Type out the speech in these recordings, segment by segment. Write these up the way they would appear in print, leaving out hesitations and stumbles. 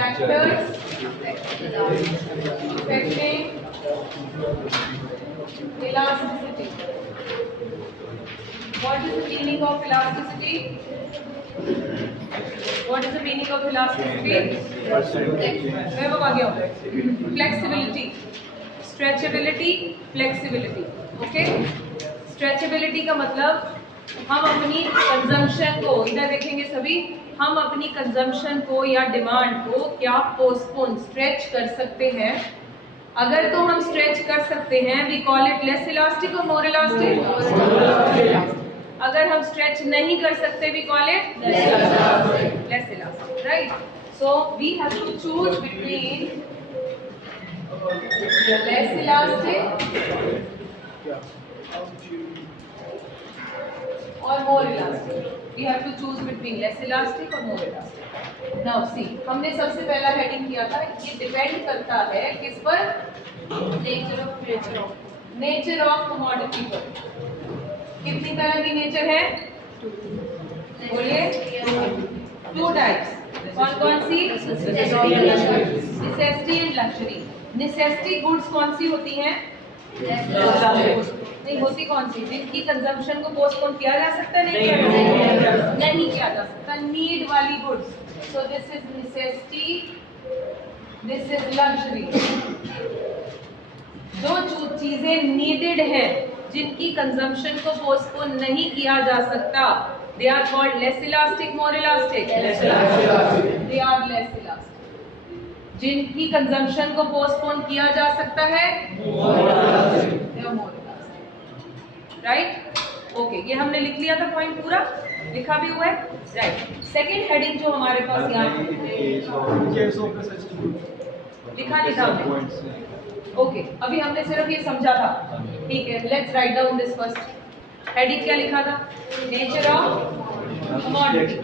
factors affecting elasticity. What is the meaning of elasticity? What is the meaning of elasticity? Flexibility, stretchability, flexibility. Okay? Stretchability का मतलब हम अपनी consumption को, इधर देखेंगे सभी, हम अपनी कंजम्पशन को या डिमांड को क्या पोस्टपोन, स्ट्रेच कर सकते हैं. अगर तो हम स्ट्रेच कर सकते हैं, we call it less elastic और मोर इलास्टिक. अगर हम स्ट्रेच नहीं कर सकते, we call it less elastic, right? So we have to choose between less elastic और more elastic. We have to choose between less elastic और more elastic. Now see, हमने सबसे पहला हेडिंग किया था, ये डिपेंड करता है किस पर? नेचर ऑफ कमोडिटी पर. कितनी तरह की नेचर है? बोलिए. 2 टाइप्स. कौन कौन सी? Necessity and luxury. Necessity goods कौन सी होती हैं? नहीं होती कौन सी? जिनकी कंजम्पशन को पोस्टपोन किया जा सकता है, नहीं किया जा सकता. नीड वाली goods. So this is necessity, this is luxury. जो चीजें नीडेड हैं, जिनकी कंजम्पशन को पोस्टपोन नहीं किया जा सकता, they are called less elastic, more elastic. They are less elastic. जिनकी कंजम्पशन को पोस्टपोन किया जा सकता है, राइट? ओके, ये हमने लिख लिया था पॉइंट, पूरा लिखा भी हुआ है, राइट? सेकंड हेडिंग जो हमारे पास यहाँ लिखा हमने. ओके, अभी हमने सिर्फ ये समझा था, ठीक है. Let's write down this first heading. क्या लिखा था? Nature of commodity.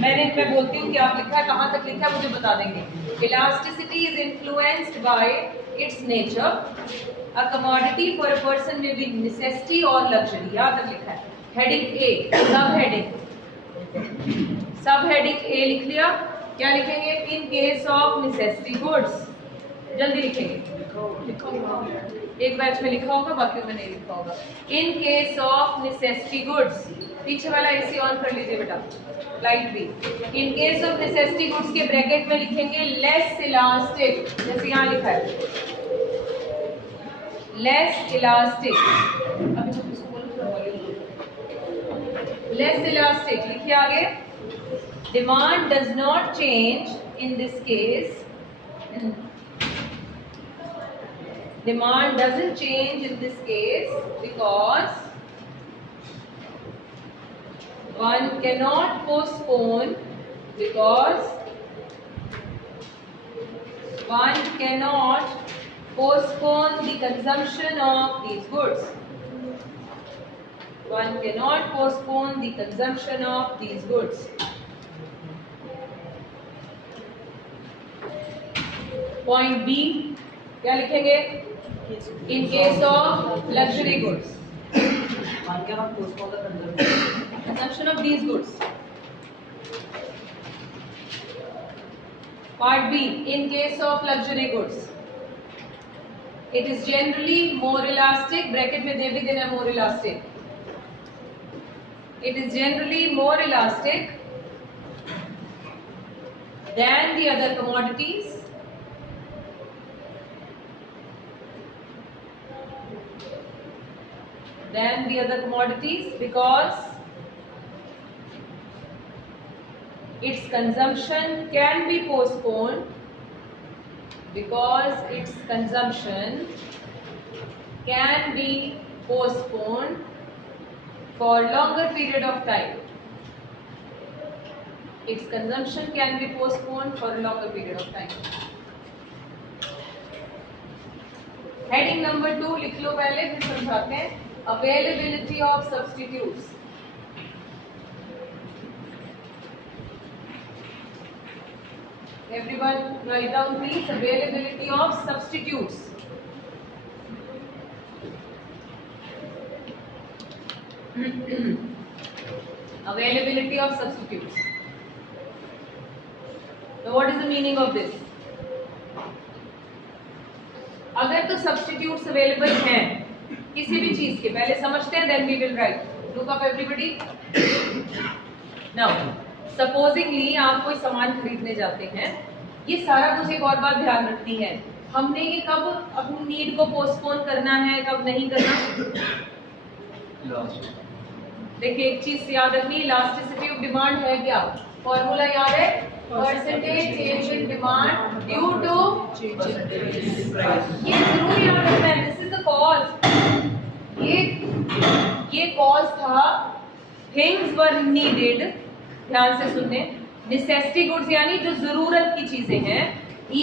मैं बोलती हूँ कि आप लिखा है, कहाँ तक लिखा है मुझे बता देंगे. Elasticity is influenced by it's nature. A commodity for a person may be necessity or luxury. यहाँ तक लिखा है. हेडिंग ए, सब हेडिंग ए लिख लिया. क्या लिखेंगे? In case of necessity goods. जल्दी लिखेंगे, एक बैच में लिखा होगा, बाकी में नहीं लिखा होगा. In case of necessity goods. पीछे वाला एसी ऑन कर लीजिए बेटा, लाइट भी. In case of necessity goods के ब्रैकेट में लिखेंगे लेस इलास्टिक, जैसे यहाँ लिखा है लेस इलास्टिक. अभी तो इसको बोलो, लेस इलास्टिक लिखिए आगे. Demand does not change in this case. Demand doesn't change in this case because one cannot postpone, because one cannot postpone the consumption of these goods. One cannot postpone the consumption of these goods. Point B, क्या लिखेंगे? In case of luxury goods, one cannot postpone the consumption of these goods. Part B, in case of luxury goods, it is generally more elastic. Bracket में दे भी देना more elastic. It is generally more elastic than the other commodities. Because its consumption can be postponed. Because its consumption can be postponed for longer period of time. Its consumption can be postponed for a longer period of time. Heading number 2 लिख लो पहले, फिर समझाते हैं. Availability of substitutes. Everyone write down please. Availability of substitutes. Availability of substitutes. तो what is the meaning of this? अगर तो substitutes available हैं किसी भी चीज के, पहले समझते हैं then we will right. Look up everybody. Now supposingly आप कोई सामान खरीदने जाते हैं, ये सारा कुछ एक और बात ध्यान रखनी है, हमने ये कब अपनी नीड को पोस्टपोन करना है, कब नहीं करना। देखिए एक चीज याद रखनी, इलास्टिसिटी ऑफ डिमांड है क्या? फॉर्मूला याद है, percentage change in demand due to ये जरूर याद रखना है। This is the cause. ये कॉज था, थिंग्स वर नीडेड, ध्यान से सुनने, नेसेसिटी गुड्स यानी जो जरूरत की चीजें हैं।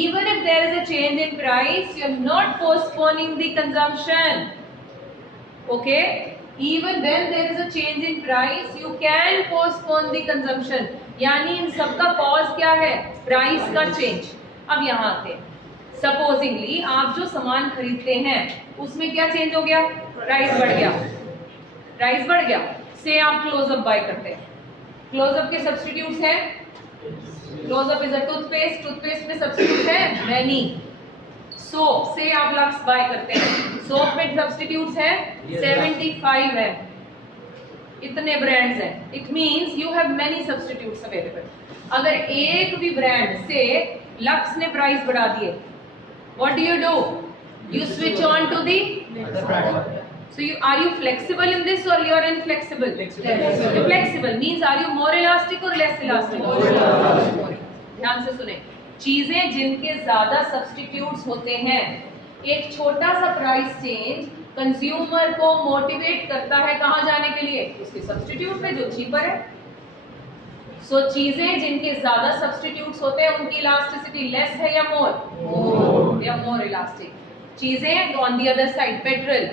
Even if there is a change in price, you are not postponing the consumption. Okay, even when there is a change in price, you can postpone the consumption। यानी इन सबका कॉज क्या है? प्राइस का चेंज। अब यहाँ आते हैं, supposedly आप जो सामान खरीदते हैं उसमें क्या चेंज हो गया? प्राइस बढ़ गया। प्राइस बढ़ गया से आप क्लोजअप बाय करते हैं। क्लोजअप के सब्स्टिट्यूट्स हैं, Closeup is a toothpaste, toothpaste में सब्स्टिट्यूट है मैनी। सोप से आप लक्स बाय करते हैं, सोप में सब्स्टिट्यूट्स है 75 है, इतने ब्रांड्स हैं। It means you have many substitutes available. अगर एक भी ब्रांड से लक्स ने प्राइस बढ़ा दिए, what do you do? You switch on to the. So are you flexible in this or you are inflexible? Flexible. Flexible means are you more elastic or less elastic? ध्यान से सुने, चीजें जिनके ज्यादा substitutes होते हैं, एक छोटा सा प्राइस चेंज कंज्यूमर को मोटिवेट करता है कहाँ जाने के लिए? उसके सब्स्टिट्यूट पे जो चीपर है। सो चीजें जिनके ज्यादा सब्स्टिट्यूट्स होते हैं उनकी इलास्टिसिटी लेस है या मोर? या मोर इलास्टिक। चीजें on the other side, petrol,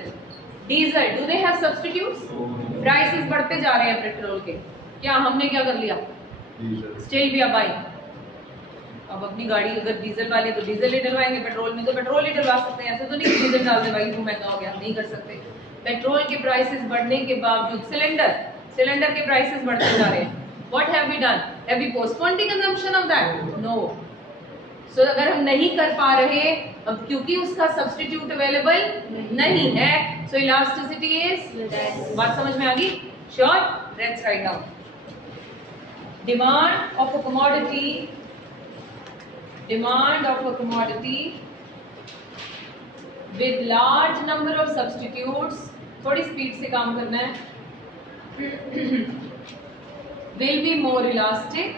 diesel, do they have substitutes? Prices बढ़ते जा रहे हैं पेट्रोल के, क्या हमने क्या कर लिया? Still we are buying. अब अपनी गाड़ी अगर डीजल वाले तो डीजल ही डलवाएंगे, पेट्रोल में तो पेट्रोल ही डलवा सकते हैं। ऐसे तो नहीं डीजल डाल दे भाई वो महंगा हो गया, नहीं कर सकते। पेट्रोल के प्राइसेस बढ़ने के बावजूद सिलेंडर के प्राइसेस बढ़ते जा रहे हैं। What have we done? Have we postponed the consumption of that? No. So अगर हम नहीं कर पा रहे अब क्योंकि उसका सब्स्टिट्यूट अवेलेबल नहीं है, सो इलास्टिसिटी इज, बात समझ में आ गई? Sure? Let's write down. Demand of a commodity, demand of a commodity with large number of substitutes, थोड़ी स्पीड से काम करना है, will be more elastic।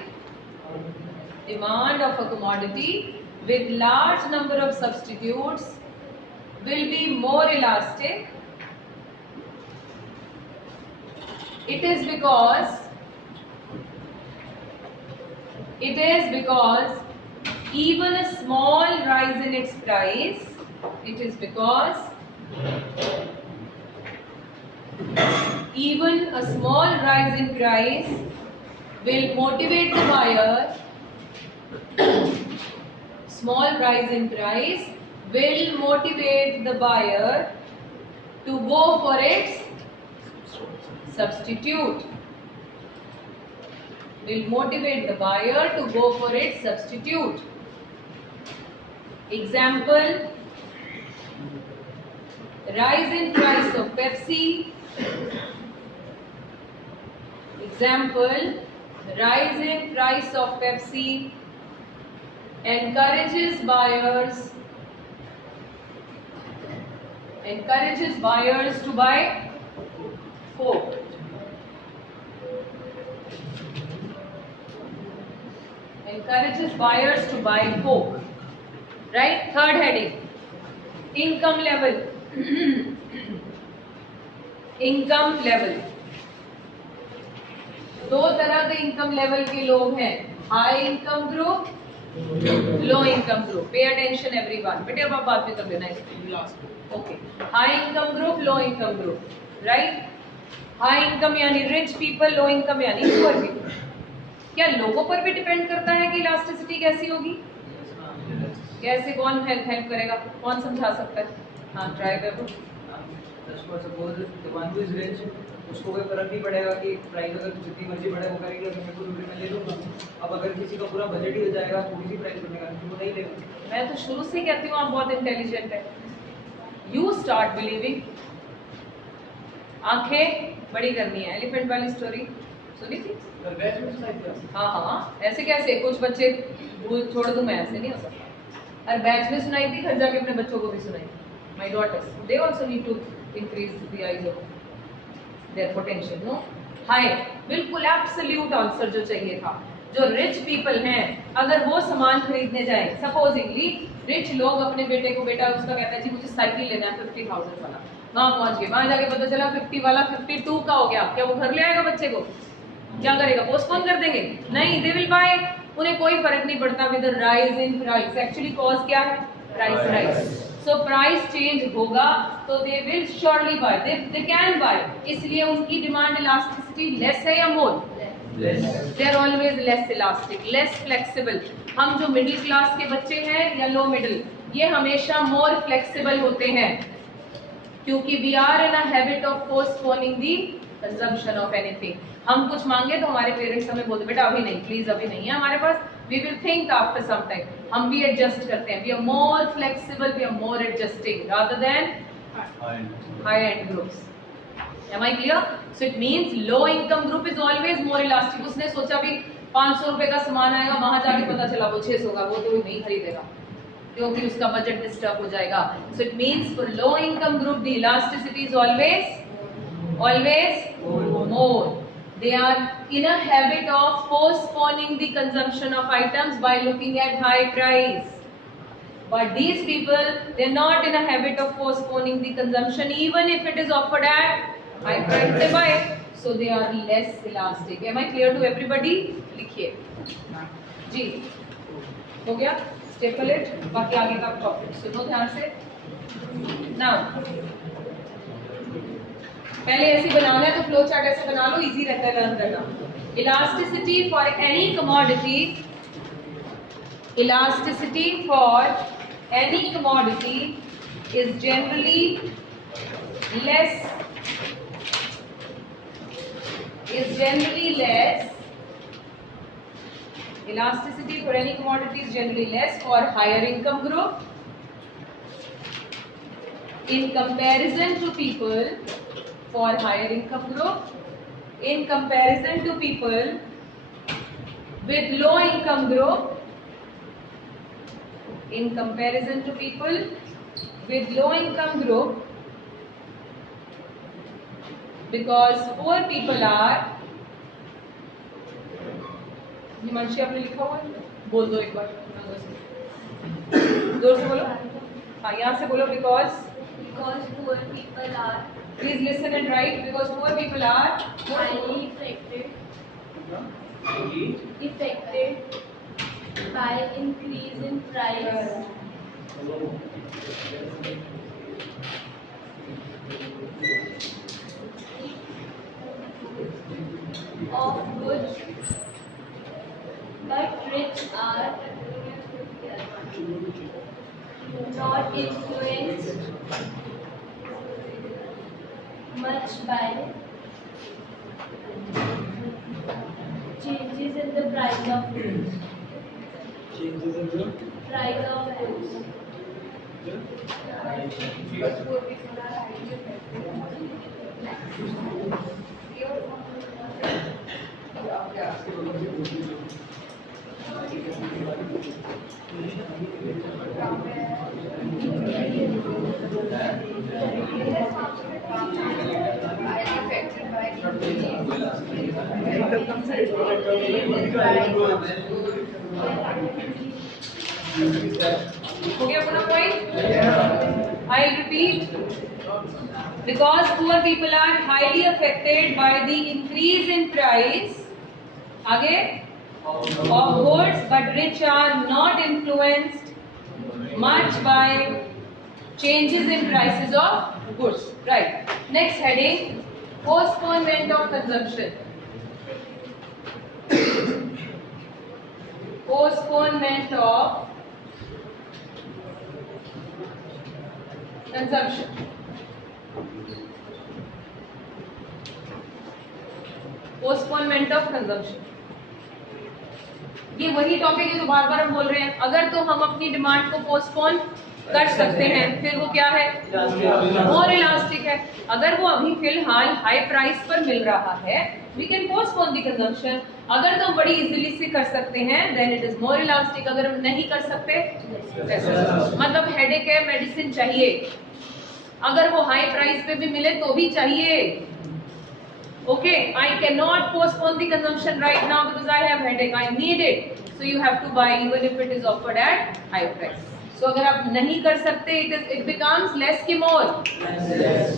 Demand of a commodity with large number of substitutes will be more elastic। It is because even a small rise in its price, it is because even a small rise in price will motivate the buyer, small rise in price will motivate the buyer to go for its substitute, will motivate the buyer to go for its substitute। Example, rise in price of Pepsi। Example, rise in price of Pepsi encourages buyers to buy Coke। Encourages buyers to buy Coke। Right? Third heading, income level। income level, दो तरह के income level के लोग हैं, high income group, low income group। Pay attention everyone। बेटे अब आप बात में कर लेना इसमें। Okay, high income group, low income group, right? High income यानी rich people, low income यानी poor people। क्या लोगों पर भी डिपेंड करता है कि इलास्टिसिटी कैसी होगी? कैसे? कौन हेल्प करेगा? कौन समझा सकता है? हाँ, ट्राई करो। Suppose the one who is rich, उसको कोई फर्क नहीं पड़ेगा कि प्राइस अगर जितनी मर्जी बढ़े वो करेगी, अगर मेरे को रुपये में ले लूँगा। अब अगर किसी का पूरा बजट ही हो जाएगा थोड़ी सी प्राइस बढ़ने का, तो वो नहीं लेगा। मैं तो शुरू से कहती हूँ आप बहुत इंटेलिजेंट है। You start believing. आंखें बड़ी करनी है, एलिफेंट वाली स्टोरी सुनी थी? हाँ हाँ, ऐसे कैसे कुछ बच्चे भूल छोड़ दूं मैं, ऐसे नहीं हो सकता। और बैच में सुनाई थी, घर जाके अपने बच्चों को भी सुनाई। My daughters they also need to increase the eyes of their potential. No high, बिल्कुल एब्सोल्यूट आंसर जो चाहिए था। जो रिच पीपल हैं, अगर वो सामान खरीदने जाए, सपोजिंगली रिच लोग अपने बेटे को, बेटा उसका कहता है जी मुझे साइकिल लेना है 50,000 वाला, वहां पहुंच गए, वहां जाके पता चला 50 वाला 52 का हो गया, क्या वो घर ले आएगा बच्चे को? क्या करेगा? पोस्टपोन कर देंगे? नहीं, दे विल बाय। उन्हें कोई फर्क नहीं पड़ता with rise in price. Actually cause क्या है? Price rise. So price change होगा तो they will surely buy, they can buy. इसलिए उनकी डिमांड इलास्टिसिटी लेस है या more? They are always less elastic, less flexible. हम जो मिडिल क्लास के बच्चे हैं या लो मिडिल, ये हमेशा मोर फ्लेक्सिबल होते हैं, क्योंकि we are in a habit of postponing the consumption of anything. हम कुछ मांगे तो हमारे पेरेंट्स हमें बोलते बेटा अभी नहीं, प्लीज अभी नहीं है हमारे पास, we will think after some time. हम भी एडजस्ट करते हैं, we are more flexible, we are more adjusting rather than high end groups. Am I clear? So it means low income group is always more elastic. उसने सोचा भी 500 रुपए का सामान आएगा, वहां जाके पता चला वो 600 का, वो तो नहीं खरीदेगा क्योंकि उसका बजट डिस्टर्ब हो जाएगा। So it means for low income group the elasticity is always more. They are in a habit of postponing the consumption of items by looking at high price. But these people, they're not in a habit of postponing the consumption, even if it is offered at high price, they buy. So they are less elastic. Am I clear to everybody? लिखिए जी, हो गया? Staple it. बाकी आगे का topic सुनो ध्यान से। Now, पहले ऐसे बनाना है तो फ्लो चार्ट ऐसे बना लो, इजी रहता है लर्न करना। Elasticity for any commodity, elasticity for any commodity is generally less elasticity for any commodity is generally less for higher income group in comparison to people for higher income group in comparison to people with low income group in comparison to people with low income group, because poor people are, Himanshi आपने लिखा हुआ है, बोल दो एक बार जोर से बोलो। हाँ, यहाँ से बोलो। because poor people are please listen and write, because poor people are highly affected by increase in price of goods, but rich are not influenced much by changes in the price of goods. Price of goods. हो गया अपना point? I'll repeat. Because poor people are highly affected by the increase in price आगे of goods, but rich are not influenced much by changes in prices of goods. Right. Next heading, postponement of consumption. Postponement of consumption. Postponement of consumption. ये वही topic है जो बार बार हम बोल रहे हैं। अगर तो हम अपनी डिमांड को पोस्टपोन कर सकते हैं, फिर वो क्या है, मोर इलास्टिक है। अगर वो अभी फिलहाल हाई प्राइस पर मिल रहा है, we can postpone the consumption. अगर तो बड़ी इजीली से कर सकते हैं, then it is more elastic. अगर हम नहीं कर सकते, मतलब हेडेक है, मेडिसिन चाहिए, अगर वो हाई प्राइस पे भी मिले तो भी चाहिए। Okay, I cannot postpone the consumption right now because I have headache. I need it. So you have to buy even if it is offered at high price. So अगर आप नहीं कर सकते, it becomes less कि more.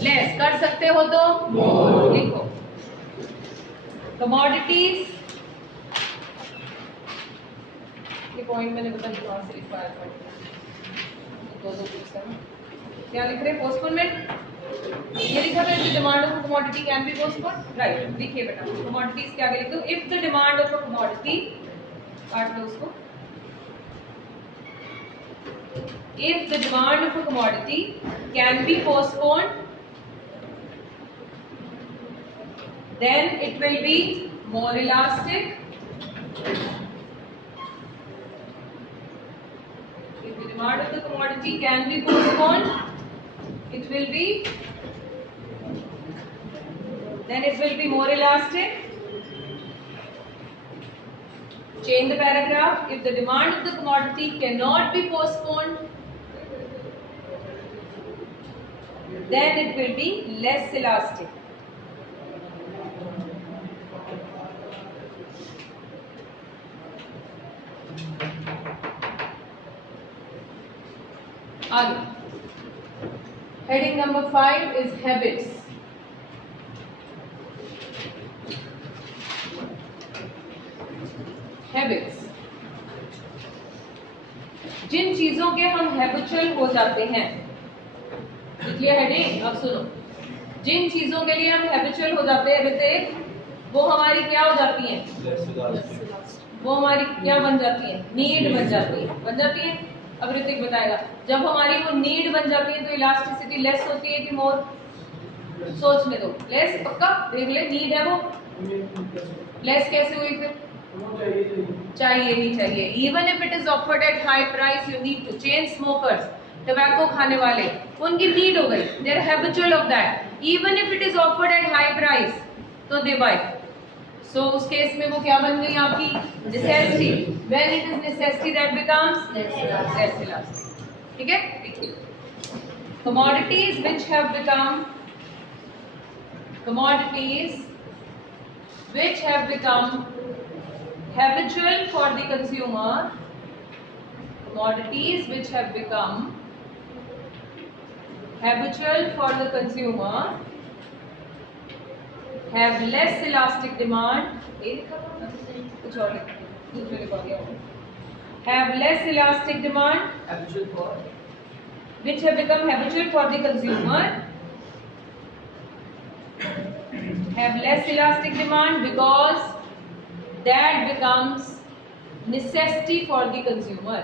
Less. कर सकते हो तो more. लिखो. Commodities. ये पॉइंट मैंने पता नहीं कहाँ से लिखवाया था. दो कुछ है ना. क्या लिख रहे हैं? पोस्टपोनमेंट. ये लिखा है कि demand of commodity can be postponed, right. देखिए बेटा, कमोडिटीज के आगे लिख दो, if the demand of a commodity, काट दो उसको, if the demand of a commodity can be postponed, then it will be more elastic. If the demand of the commodity can be postponed, it will be, then it will be more elastic. Change the paragraph. If the demand of the commodity cannot be postponed, then it will be less elastic. आगे heading number 5 is habits. Habits, जिन चीजों के हम habitual हो जाते हैं, लिखिए heading. अब सुनो, जिन चीजों के लिए हम हैबिचुअल हो जाते हैं ऋतिक, वो हमारी क्या हो जाती हैं, वो हमारी क्या बन जाती है, नीड बन जाती है. बन जाती है. अब ऋतिक बताएगा, जब हमारी वो नीड बन जाती है तो इलास्टिसिटी लेस होती है कि मोर? सोचने दो. लेस पक्का, देख ले, नीड है वो, लेस कैसे हुई फिर? चाहिए ही चाहिए. Even if it is offered at high price, you need to. Chain smokers, tobacco खाने वाले, उनकी नीड हो गई, they are habitual of that. Even if it is offered at high price, तो दे बाय. सो उस केस में वो क्या बन गई आपकी? Necessity. When it is necessity, that becomes less elastic. ठीक है. Commodities which have become, commodities which have become habitual for the consumer, commodities which have become habitual for the consumer have less elastic demand. कुछ और दूसरे लिखा गया, have less elastic demand, habitual for, which have become habitual for the consumer, have less elastic demand because that becomes necessity for the consumer.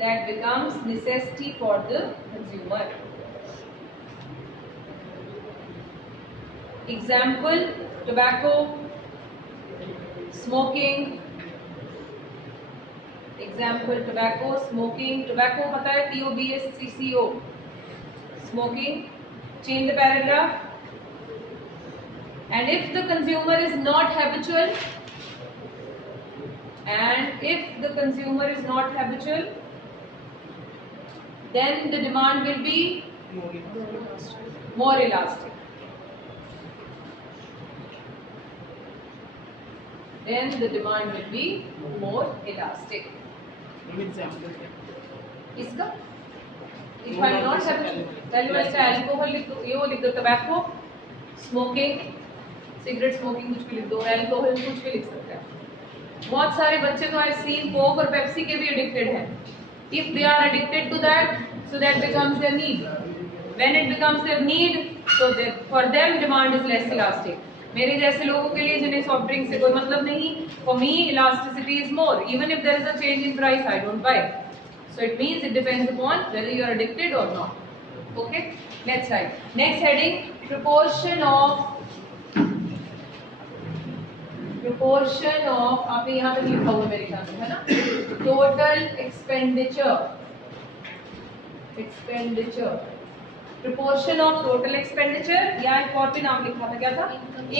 That becomes necessity for the consumer. Example, tobacco, smoking. Example, tobacco, smoking. Tobacco पता है, TOBACCO. Smoking. Change the paragraph. And if the consumer is not habitual, and if the consumer is not habitual, then the demand will be more elastic. Then the demand will be more elastic. इसका if I am not habitual, then मैं इसका alcohol लिख दो, ये वो लिख दो, tobacco, smoking, cigarette smoking कुछ भी लिख दो, alcohol कुछ भी लिख सकते हैं. बहुत सारे बच्चे तो I've seen कोक और पेप्सी के भी addicted हैं. If they are addicted to that, so that becomes their need. When it becomes their need, so that for them demand is less elastic. मेरे जैसे लोगों के लिए जिन्हें सॉफ्ट ड्रिंक से कोई मतलब नहीं, for me elasticity is more. Even if there is a change in price, I don't buy. So it means it depends upon whether you are addicted or not. Okay, next slide. Next heading, proportion of आपने यहाँ तक लिखा हुआ मेरे ख्याल में है ना, total expenditure, proportion of total expenditure, या एक और भी नाम लिखा था, क्या था,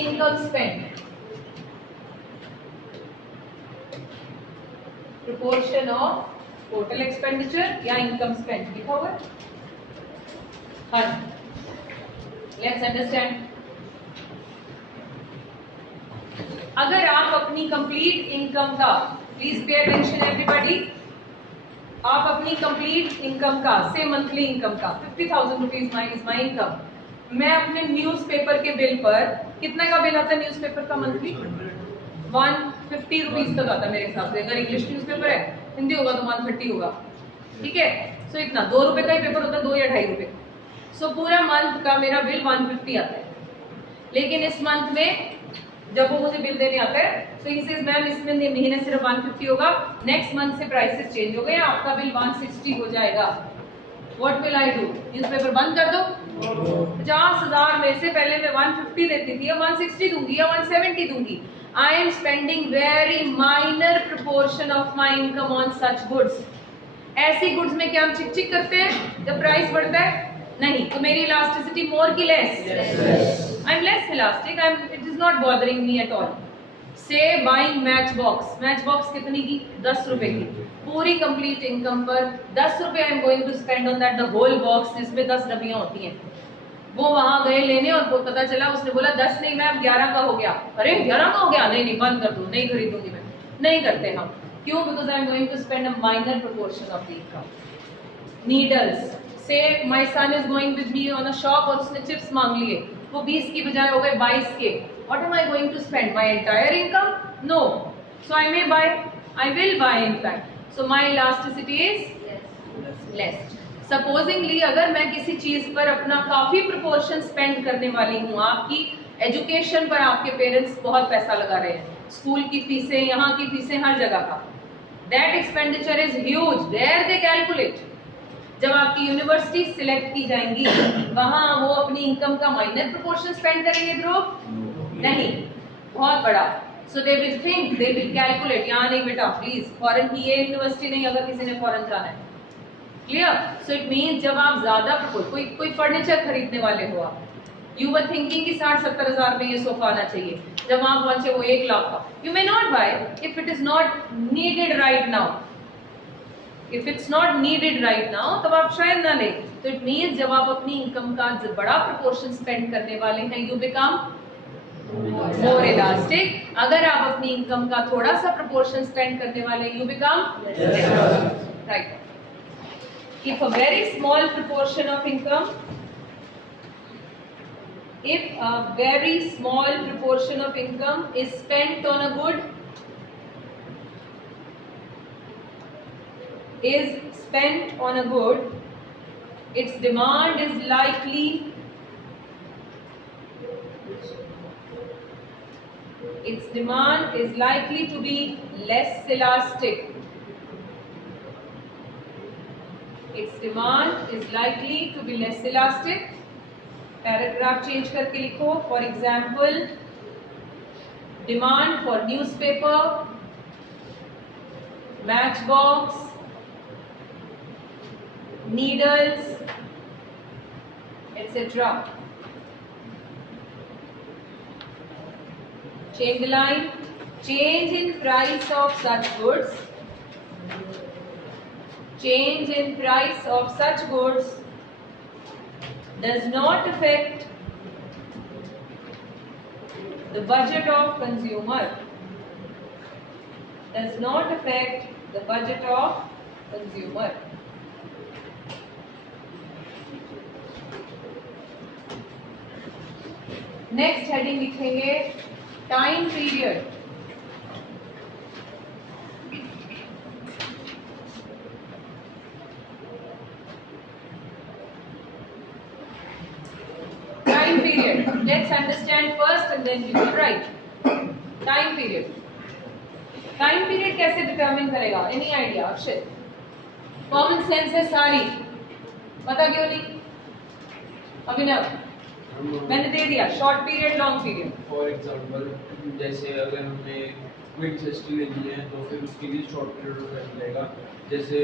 income spend, proportion of total expenditure या income spend लिखा हुआ है। हाँ, let's understand। अगर आप अपनी कंप्लीट इनकम का, प्लीज पे अटेंशन एवरीबॉडी, आप अपनी कंप्लीट इनकम का, से मंथली इनकम का 50,000 रुपीज माई इनकम, मैं अपने न्यूज़पेपर के बिल पर, कितने का बिल आता है न्यूज़पेपर का मंथली, 150 रुपीज तक आता है मेरे हिसाब से, अगर इंग्लिश न्यूज़पेपर है, हिंदी होगा तो 130 होगा, ठीक है। सो इतना 2 रुपए का ही पेपर होता है, 2 या 2.5 रुपए। सो पूरा मंथ का मेरा बिल 150 आता है, लेकिन इस मंथ में जब वो मुझे बिल देने आता है, तो ही सेज मैम इसमें महीने सिर्फ 150 होगा, नेक्स्ट मंथ से प्राइसेस चेंज हो गए, आपका बिल 160 हो जाएगा। What will I do, newspaper बंद कर दो। 50,000 में से पहले मैं 150 देती थी, अब 160 दूंगी या 170 दूंगी। I am spending very minor proportion of my income on such goods. ऐसी गुड्स में क्या हम चिक चिक करते हैं जब प्राइस बढ़ता है? नहीं। तो मेरी इलास्टिसिटी मोर की less? I am less elastic, it is not bothering me at all. से बाइंग मैच बॉक्स कितनी की? 10 रुपए की। पूरी कंप्लीट इनकम पर 10 रुपए I am going to spend on that the whole box, जिसमें 10 डब्बियां होती हैं। वो वहां गए लेने और वो पता चला, उसने बोला 10 नहीं मैम 11 का हो गया। अरे 11 का हो गया, नहीं बंद कर दो, नहीं खरीदूंगी मैं। नहीं करते हम, क्यों? Because I am going to spend a minor proportion of the income. Needles, say my son is going with me on a shop और उसने चिप्स मांग लिए, वो 20 की बजाय हो गए 22 के। What am I going to spend? My entire income? No. So I may buy, I will buy in fact. So my elasticity is less. Supposingly अगर मैं किसी चीज पर अपना काफी प्रोपोर्शन स्पेंड करने वाली हूँ, आपकी एजुकेशन पर आपके पेरेंट्स बहुत पैसा लगा रहे हैं, स्कूल की फीसें, यहाँ की फीसें, हर जगह का, that expenditure is huge, there they calculate. जब आपकी यूनिवर्सिटी सिलेक्ट की जाएंगी, वहां वो अपनी इनकम का माइनर प्रोपोर्शन स्पेंड करेंगे ध्रुव? नहीं, बहुत बड़ा। So they will think, they will calculate, यहाँ नहीं बेटा प्लीज, फॉरेन की ये यूनिवर्सिटी नहीं, अगर किसी ने फॉरेन जाना है। क्लियर? सो इट मीन्स जब आप ज्यादा कोई फर्नीचर खरीदने वाले हो, आप यू वर थिंकिंग कि 60-70 हजार में ये सोफा आना चाहिए, जब आप पहुंचे वो 1 लाख का, you may not buy if it is not needed right now. If it's not needed right now तब आप शायद ना लें। तो इट मीन्स जब आप अपनी इनकम का बड़ा प्रोपोर्शन स्पेंड करने वाले हैं, यू बिकम मोर इलास्टिक। अगर आप अपनी इनकम का थोड़ा सा प्रोपोर्शन स्पेंड करने वाले, you become right. If a very small proportion of income, if a very small proportion of income is spent on a good, its demand is likely to be less elastic. Its demand is likely to be less elastic. Paragraph change करके लिखो। For example, demand for newspaper, match box, needles, etc. Change the line. Change in price of such goods. Change in price of such goods does not affect the budget of consumer. Does not affect the budget of consumer. Next heading लिखेंगे time period. Time period. Let's understand first and then we will write. Time period. Time period कैसे determine करेगा? Any idea? Akshay? Common sense है सारी, पता क्यों नहीं? अभिनव, मैंने दे दिया short period long period. For example जैसे अगर हमने क्विक हिस्ट्री लेनी है तो फिर उसके लिए शॉर्ट पीरियड ऑफ टाइम लगेगा। जैसे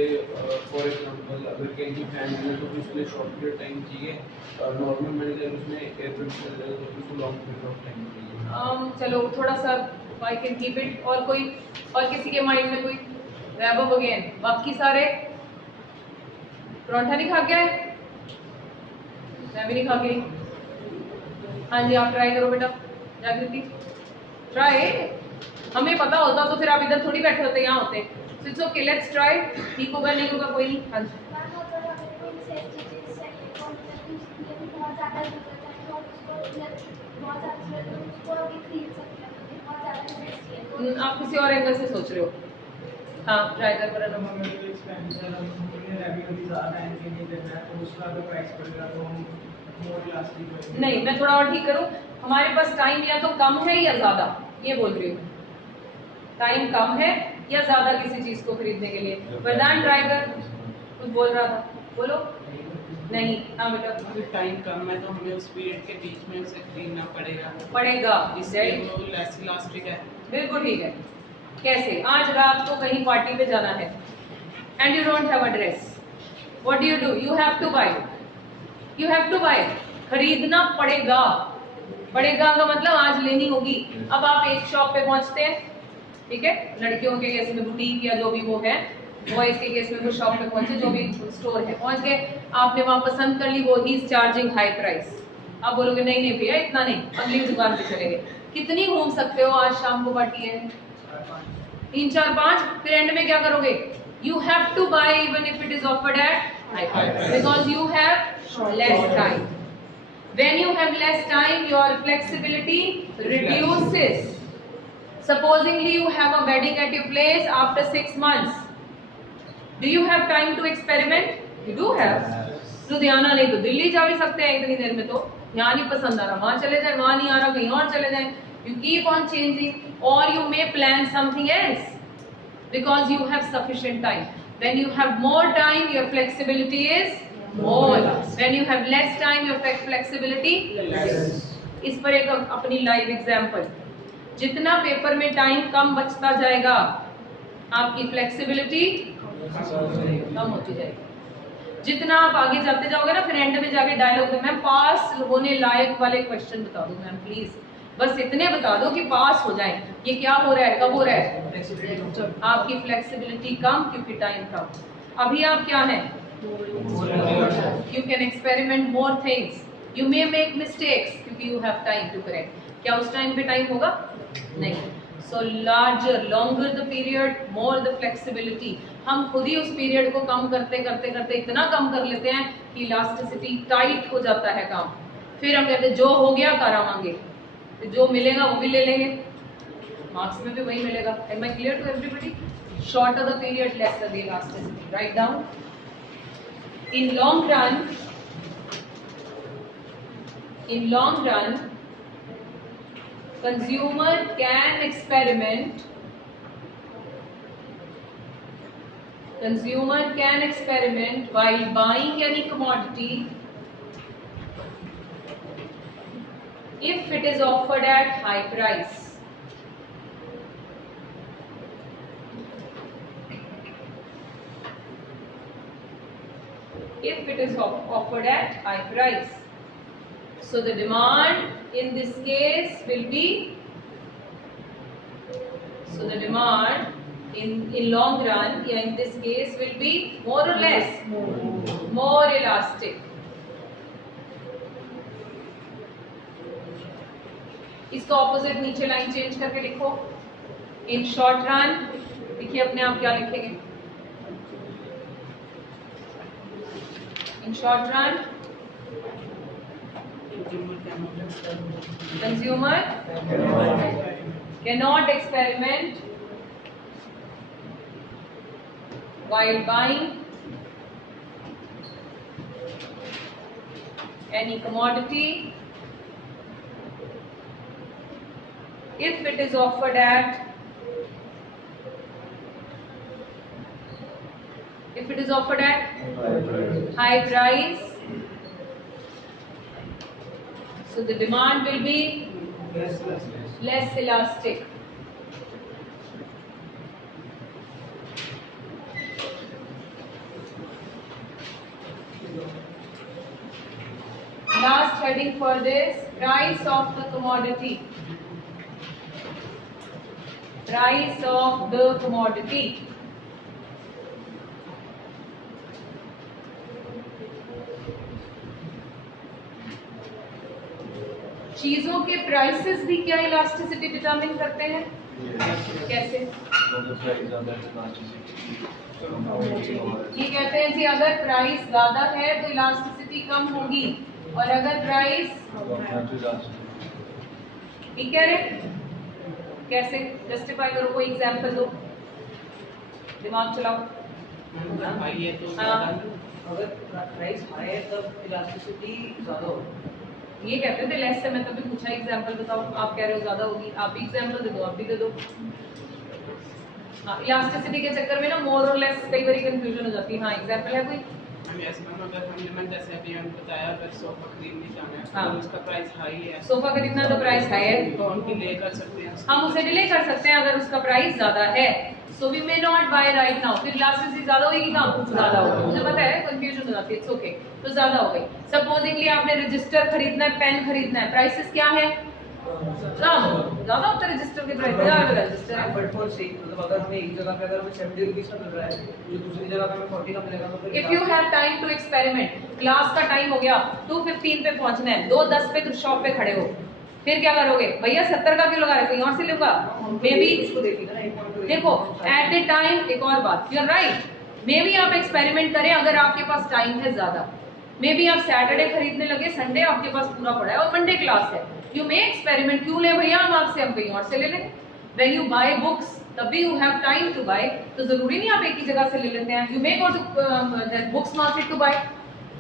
फॉर एग्जांपल अगर कहीं की फैन है तो फिर उसके लिए शॉर्ट पीरियड टाइम चाहिए। नॉर्मल मैनेजर उसमें एयर फिल्टर है तो उसको लॉन्ग पीरियड ऑफ टाइम चाहिए। चलो थोड़ा सा आई कैन कीप इट। और कोई और किसी के माइंड में कोई रैब अगेन? बाकी सारे पराठा नहीं खा के आए? मैं भी नहीं खा के। हाँ जी आप ट्राई करो बेटा जागृति, ट्राई। हमें पता होता तो फिर आप इधर थोड़ी बैठे होते, यहाँ होते। It's okay let's try. ठीक होगा नहीं होगा कोई नहीं। हाँ जी आप किसी और एंगल से सोच रहे हो। हाँ ट्राई कर पर नहीं, मैं थोड़ा और ठीक करूं। हमारे पास टाइम या तो कम है या ज्यादा, ये बोल रही हूँ। टाइम कम है या ज्यादा किसी चीज को खरीदने के लिए। वरदान ट्राई कर, कुछ बोल रहा था, बोलो। नहीं हाँ बेटा टाइम कम है तो हमें उस पीरियड के बीच में उसे खरीदना पड़ेगा। इसलिए वो लेस इलास्टिक है। बिल्कुल ठीक है। कैसे? आज रात को कहीं पार्टी पे जाना है and you don't have a dress, what do? You have to buy. You have to buy, खरीदना पड़ेगा। पड़ेगा का मतलब आज लेनी होगी। अब आप एक शॉप पे पहुंचते हैं, ठीक है, लड़कियों के केस में बुटीक या जो भी वो है, बॉयज के केस में वो शॉप पे पहुंचे, जो भी स्टोर है पहुंच गए, आपने वहां पसंद कर ली, वो he is charging high price. आप बोलोगे नहीं नहीं भैया इतना नहीं, अगली दुकान पे चले गए। कितनी घूम सकते हो? आज शाम को पार्टी है 3 4 5, फिर एंड में क्या करोगे? You have to buy even if it is offered at high price because you have less time. When you have less time, your flexibility reduces. Supposingly you have a wedding at your place after 6 months. Do you have time to experiment? You do have. Ludhiana नहीं तो दिल्ली जा भी सकते हैं इतनी देर में। तो यहाँ नहीं पसंद आ रहा वहाँ चले जाए, वहाँ नहीं आ रहा कहीं और चले जाए। You keep on changing, or you may plan something else because you have sufficient time. When you have more time, your flexibility is more. When you have less time, your flexibility less. इस पर एक अपनी live example. जितना paper में time कम बचता जाएगा, आपकी flexibility कम होती जाएगी। जितना आप आगे जाते जाओगे ना, फिर एंड में जाके डायलॉग में मैम पास होने लायक वाले क्वेश्चन बता दो मैम प्लीज, बस इतने बता दो कि पास हो जाए। ये क्या हो रहा है, कब हो रहा है? आपकी फ्लेक्सिबिलिटी कम क्योंकि टाइम कम। अभी आप क्या है? You can experiment more things. You may make mistakes क्योंकि you have time to correct. क्या उस टाइम पे टाइम होगा? नहीं। So larger, longer the period, more the flexibility. हम खुद ही उस पीरियड को कम करते करते करते इतना कम कर लेते हैं कि इलास्टिसिटी टाइट हो जाता है काम। फिर हम कहते हैं जो हो गया करावांगे, जो मिलेगा वो भी ले लेंगे, मार्क्स में भी वही मिलेगा। Am I clear to everybody? Shorter the period, lesser the elasticity. Write down. In long run, consumer can experiment. Consumer can experiment while buying any commodity if it is offered at high price. If it is offered at high price. So the demand in this case will be, so the demand in long run, yeah, in this case will be more or less? More elastic. इसका opposite नीचे line change करके लिखो। In short run, देखिए अपने आप क्या लिखेंगे। In short run, consumer cannot experiment while buying any commodity if it is offered at high price So the demand will be less elastic. Last heading for this, price of the commodity. Price of the commodity. चीजों के prices भी क्या elasticity determine करते हैं? कैसे? ये कहते हैं कि अगर प्राइस ज्यादा है तो इलास्टिसिटी कम होगी और अगर प्राइस ठीक है रे? कैसे जस्टिफाई करो, कोई एग्जांपल दो, दिमाग चलाओ। भाई ये तो हाँ। अगर प्राइस हाई है तब इलास्टिसिटी ज्यादा होगी। ये कहते थे लेस से, मैं तभी पूछा एग्जांपल बताओ, आप कह रहे हो ज्यादा होगी, आप भी एग्जांपल दे दो, आप भी दे दो। हाँ, इलास्टिसिटी के चक्कर में ना मोर और लेस कई बार कंफ्यूजन हो जाती है। हाँ, एग्जांपल है कोई? हम यस मैम, अगर हमने जैसे अभी मैंने बताया अगर सोफा खरीदने जाना है हाँ। तो उसका प्राइस हाई है सोफा खरीदना तो प्राइस हाई है, तो हम डिले कर सकते हैं। हम उसे डिले कर सकते हैं अगर उसका प्राइस ज्यादा है। So we may not buy right now. फिर इलास्टिसिटी ज्यादा होगी कहाँ? ज्यादा होगी। मुझे पता है कंफ्यूजन हो जाती है, इट्स ओके। तो ज्यादा हो गई। सपोजिंगली आपने रजिस्टर खरीदना है, पेन खरीदना है, प्राइसेस क्या है? कम, ज्यादा होता है रजिस्टर के प्राइस, रजिस्टर है। बट फॉर सेक, मतलब अगर हमें एक जगह पे अगर हमें 70 रुपीस का मिल रहा है जो दूसरी जगह पे हमें 40 का मिलेगा तो फिर if you have time to experiment, class का टाइम हो गया, 2:15 पे पहुंचना है, 2:10 पे शॉप पे खड़े हो, फिर क्या करोगे? भैया 70 का क्यों लगा रहे, कहीं और से लूंगा? मे बी उसको देखिएगा ना, एक पॉइंट तो देखो एट द टाइम, एक और बात, you are right, maybe आप एक्सपेरिमेंट करें अगर आपके पास टाइम है ज्यादा। मे बी आप सैटरडे खरीदने लगे, संडे आपके पास पूरा पड़ा है और मंडे क्लास है, यू मे एक्सपेरिमेंट। क्यों ले भैया हम आपसे, हम कहीं और से ले लेंगे। व्हेन यू बाय बुक्स तभी you have time to buy, तो जरूरी नहीं आप एक ही जगह से ले लेते हैं। You may go to books market to buy,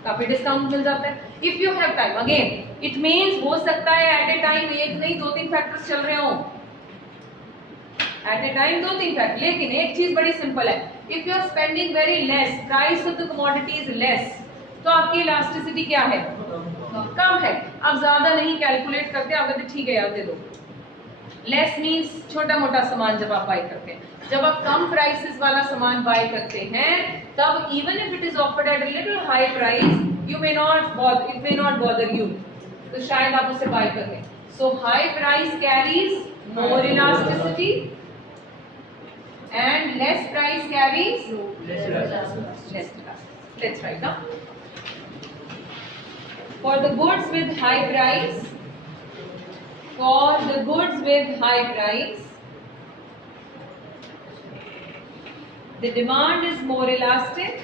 काफी डिस्काउंट मिल जाता है if you have time. Again it means हो सकता है एट ए टाइम एक नहीं 2-3 फैक्टर्स चल रहे हो, एट ए टाइम 2-3 फैक्टर। लेकिन एक चीज बड़ी सिंपल है, if you are spending very less, price of the commodity is less, तो आपकी इलास्टिसिटी क्या है? कम है। आप ज्यादा नहीं कैलकुलेट करते, आप कहते ठीक है यार दे दो। लेस मींस छोटा मोटा सामान जब आप बाय करते हैं, जब आप कम प्राइसेस वाला सामान बाय करते हैं तब even if it is offered at a little high price you may not bother, it may not bother you, तो शायद आप उसे बाय कर लें। So high price carries more elasticity and less price carries less elasticity. Let's write down. For the goods with high price, for the goods with high price, the demand is more elastic.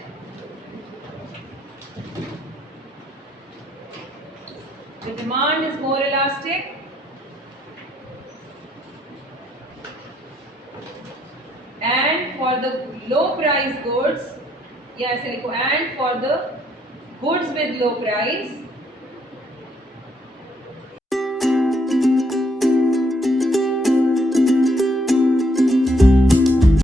The demand is more elastic. And for the low price goods, या ऐसे लिखो, and for the goods with low price,